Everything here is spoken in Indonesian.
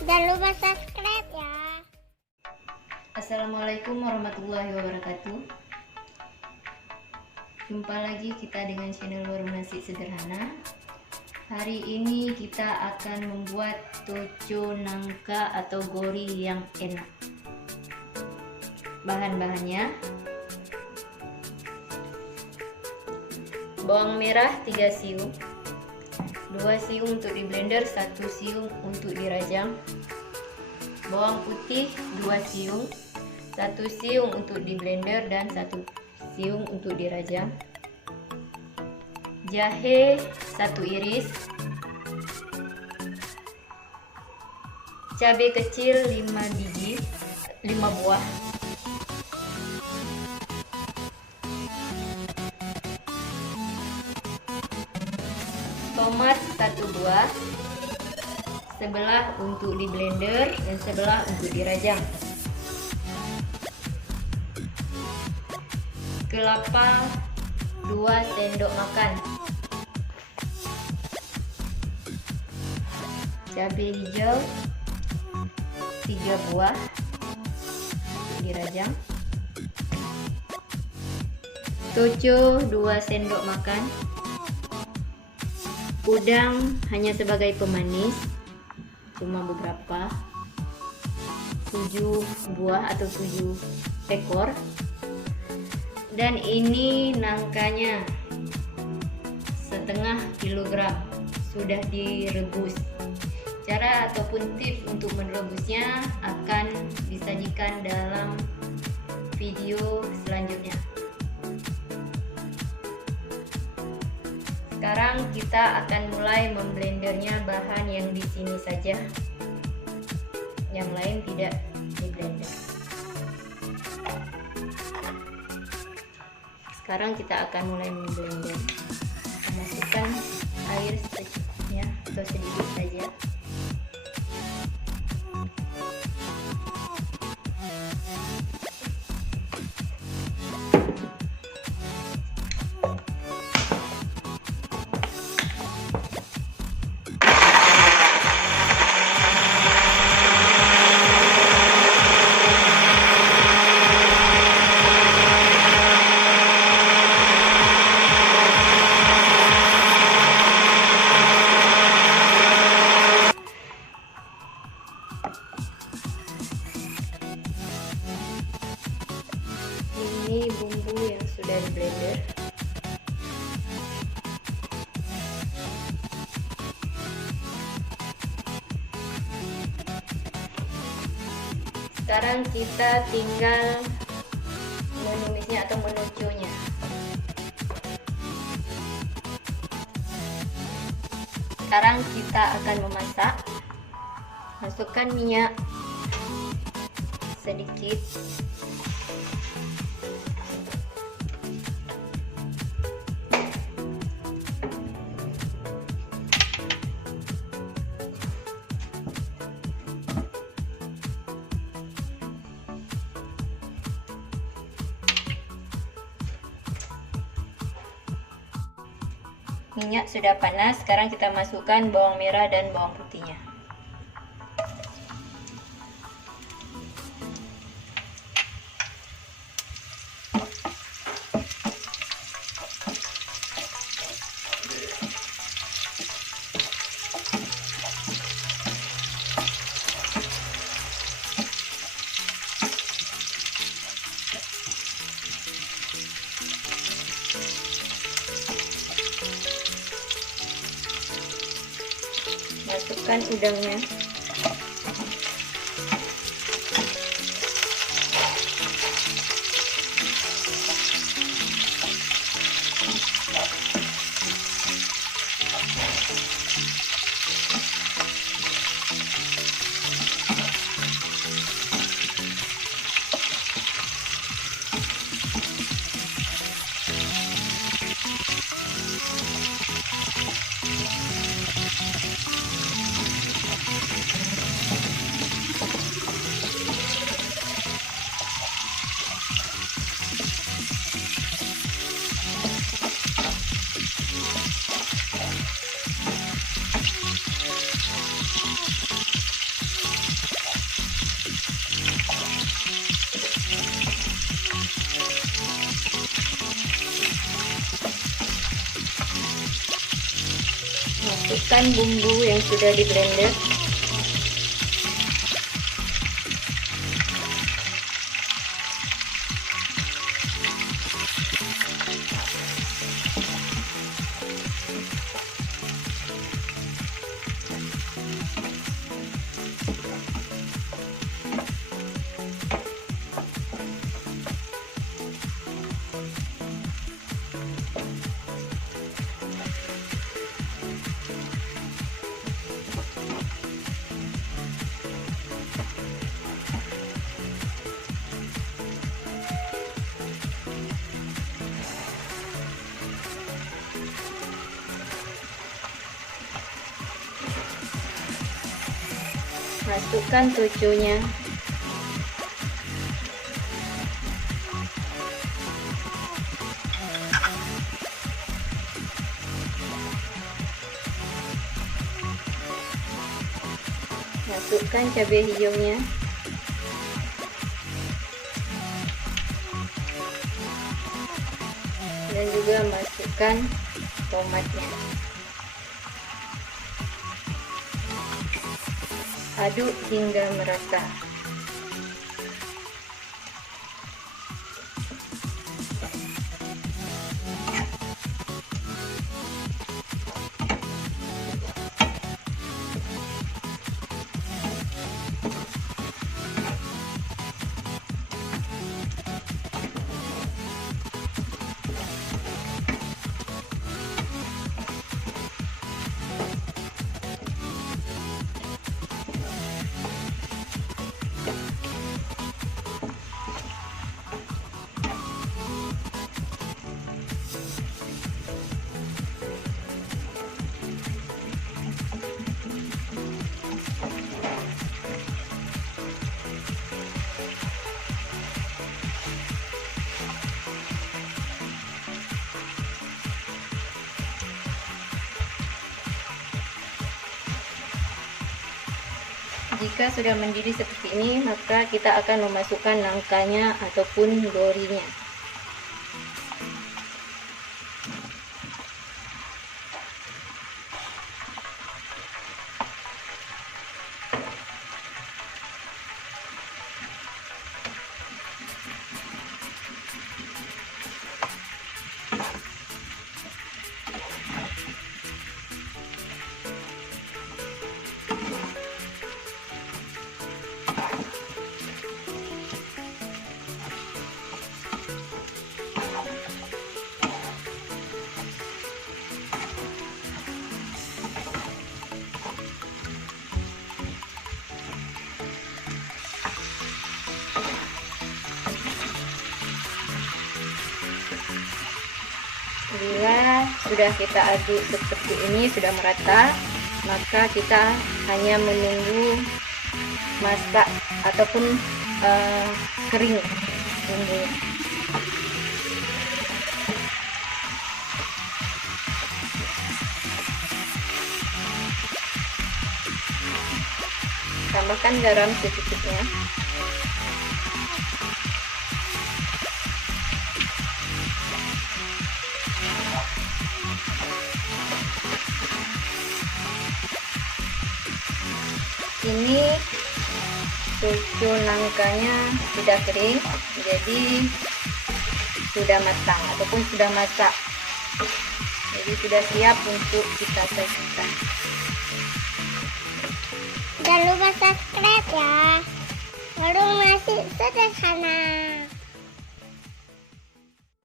Jangan lupa subscribe ya. Assalamualaikum warahmatullahi wabarakatuh. Jumpa lagi kita dengan channel Warung Nasi Sederhana. Hari ini kita akan membuat toco nangka atau gori yang enak. Bahan-bahannya: bawang merah 3 siung, 2 siung untuk di blender, 1 siung untuk dirajang. Bawang putih 2 siung, 1 siung untuk di blender dan 1 siung untuk dirajang. Jahe 1 iris, cabai kecil 5 buah, tomat 1 buah, sebelah untuk di blender dan sebelah untuk dirajang. Kelapa 2 sendok makan, cabai hijau 3 buah dirajang, toco 2 sendok makan, udang hanya sebagai pemanis, cuma beberapa, 7 buah atau 7 ekor. Dan ini nangkanya setengah kilogram, sudah direbus. Cara ataupun tips untuk merebusnya akan disajikan dalam video selanjutnya. Sekarang kita akan mulai memblendernya. Bahan yang di sini saja, yang lain tidak di blender. Sekarang kita akan mulai memblender. Masukkan air secukupnya atau sedikit saja. Ini bumbu yang sudah di blender. Sekarang kita tinggal menumisnya atau menucunya. Sekarang kita akan memasak. Masukkan minyak sedikit. Minyak sudah panas, sekarang kita masukkan bawang merah dan bawang putihnya. Masukkan udangnya. masukkan bumbu yang sudah di blender. Masukkan cucunya. Masukkan cabai hijaunya. Dan juga masukkan tomatnya. Aduk hingga merata. Jika sudah mendidih seperti ini, maka kita akan memasukkan nangkanya ataupun gorinya. Bila sudah kita aduk seperti ini, sudah merata, maka kita hanya menunggu masak ataupun kering bumbunya. Tambahkan garam secukupnya. Ini susu nangkanya sudah kering, jadi sudah matang ataupun sudah masak, jadi sudah siap untuk kita sajikan. Jangan lupa subscribe ya. Warung nasi sederhana.